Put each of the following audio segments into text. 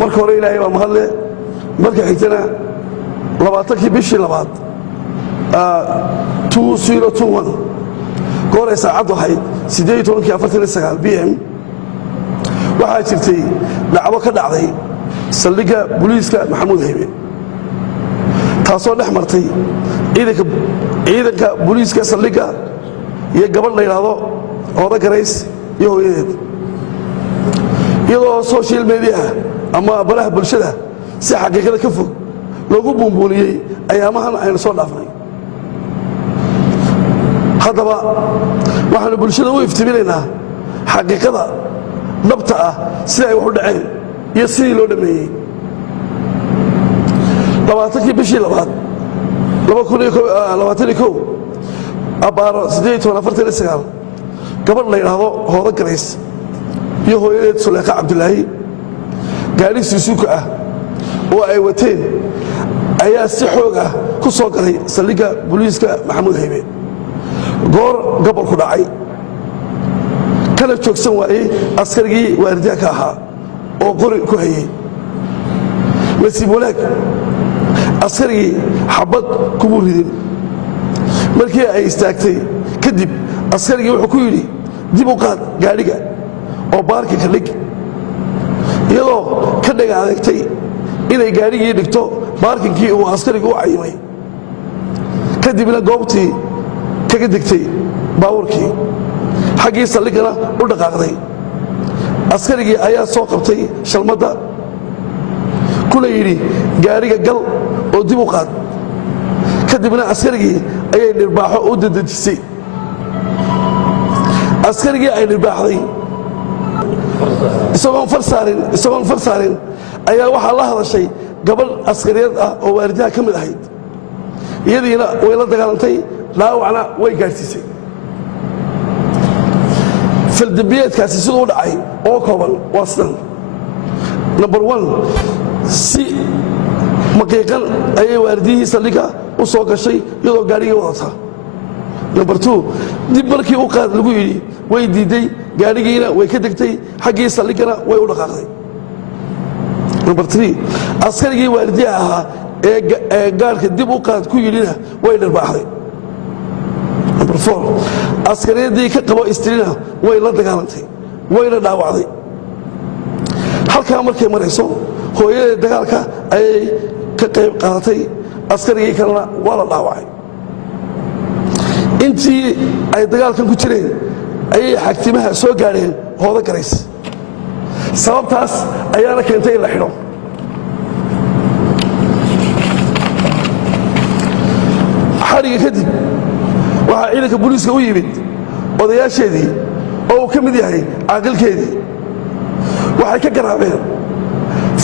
marka hore ilaahay baa mahadle marka xigtana 20kii bishii labaad 2021 goor ay saacadu ahayd 18:49 PM waxaa jirtay dhacdo ka dhacday saldhigga booliiska Maxamuud Haybe taasoo dhex martay ciidanka booliiska saldhigga iyo gabadh la yiraahdo Ooda Garays iyo hooyadeed iyadoo social media ama baraha bulshada si xaqiiqada ka fog loogu buunbuuniyay ayaamahan aynu soo dhaafnay haddaba waxaanu bulshada u iftiiminaynaa xaqiiqada dhabta ah sida ay wax u dhaceen iyo sidii loo dhameeyey 20kii bishii labaad 2021 abaaro 18:49 gabadh la yiraahdo Ooda Garays iyo hooyadeed Suleekha Cabdulaahi gaari Suzuki ah oo ay wateen ayaa si xoog ah ku soo galay saldhigga booliiska Maxamuud Haybe goor gobol ku dhacay kala joogsan waayay askarigii waardiyaha ka ahaa oo qori ku hayay nasiib wanaag askarigii xabad kuma ridin markii ay istaagtay kadib askarigii wuxuu ku yidhi dib u qaad gaadhiga oo baarka ka dhig iyadoo ka dhaga adeegtay inay gaadhigii dhigto baarkinkii uu askarigu u cayimay kadibna goobtii kaga degtay baabuurkii xaggii saldhiggana u dhaqaaqday askarigii ayaa soo qabtay shalmadda kuna yidhi gaadhiga gal oo dib u qaad kadibna askarigii ayay dhirbaaxo u dadejisay askarigii ay dhirbaaxday isagoon far saarin ayaa waxaa la hadashay gabadh askariyeed ah oo waalidaha ka mid ahayd iyadiina way la dagaalantay dhaawacna way gaadhsiisay faldambiyeedkaasi siduu u dhacay oo kooban waa sidan number 1 si maqiiqan ayay waalidihii saldhigga u soo gashay iyadoo gaadhigii wadata number 2 dib markii u qaad lagu yidhi way diiday gaadhigiina way ka degtay xaggii saldhiggana way u dhaqaaqday number 3 askarigii waalidiha ahaa ee gaadhka dib u qaad ku yidhina way dharbaaxday number 4 askariyadii ka qabo istrina way la dagaalantay wayna dhaawacday halkaa markay marayso hooyadee dagaalka ayay ka qayb qaadatay askarigii kalena waa la dhaawacay intii ay dagaalkan ku jireen ayay xagtimaha soo gaadheen Ooda Garays sababtaas ayaana keentay in la xidho xariga kadib waxaa ciidanka booliiska u yimid odayaasheedii oo uu ka mid yahay caaqilkeedii waxay ka garaabeen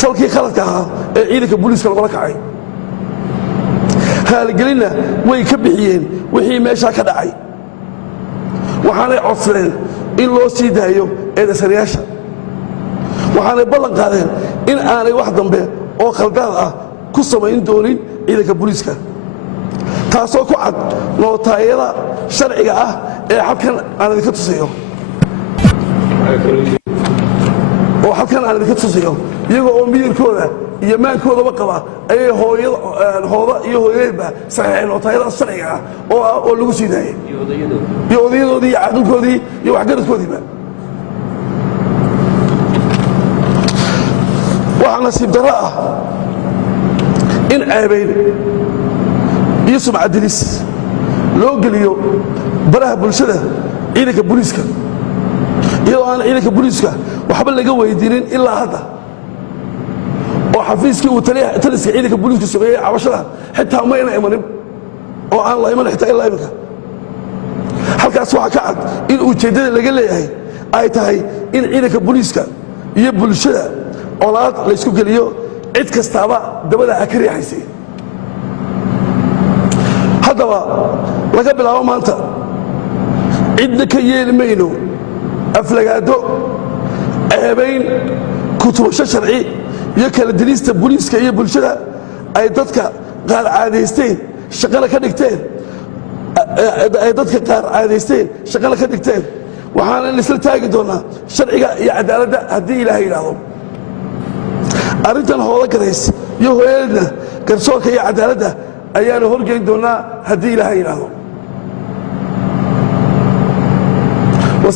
falkii khaladka ahaa ee ciidanka booliiska lagula kacay haaligelinna way ka bixiyeen wixii meeshaa ka dhacay waxaanay codsadeen in loo sii daayo eedaysanayaasha waxaanay ballan qaadeen in aanay wax dambe oo khaldaad ah ku samayn doonin ciidanka booliiska taasoo ku cad nootaayada sharciga ah ee halkan aan idinka tusayo iyagoo oo miyirkooda iyo maankoodaba qaba ayay hooda iyo hooyadeedba saxiixeen nootaayada sharciga ah oo lagu sii daayay iyo odayadoodii iyo caaqilkoodii iyo waxgaradkoodiiba waxaa nasiib darro ah in ceebayn iyo sumcadilis loo geliyo baraha bulshada ciidanka booliiska iyadoo aan ciidanka booliiska waxba laga weydiinin ilaa hadda oo xafiiskii uu taliska ciidanka booliiska sameeyey cabashada xitaa mayna imanin oo aan la iman xitaa ilaa iminka halkaas waxaa ka cad in ujeeddada laga leeyahay ay tahay in ciidanka booliiska iyo bulshada colaad laysku geliyo cid kastaaba dabada ha ka riixaysay haddaba laga bilaabo maanta cidna ka yeeli mayno aflagaado ceebayn kutubasho sharci iyo kala dilista booliiska iyo bulshada ay dadka qaar caadaysteen shaqana ka dhigteen waxaana isla taagi doonaa sharciga iyo cadaaladda haddii ilaahay yidhaahdo arrintan hoola garays iyo hooyadeedna garsoorka iyo cadaaladda ayaanu horgeyn doonnaa haddii ilaahay yidhaahdo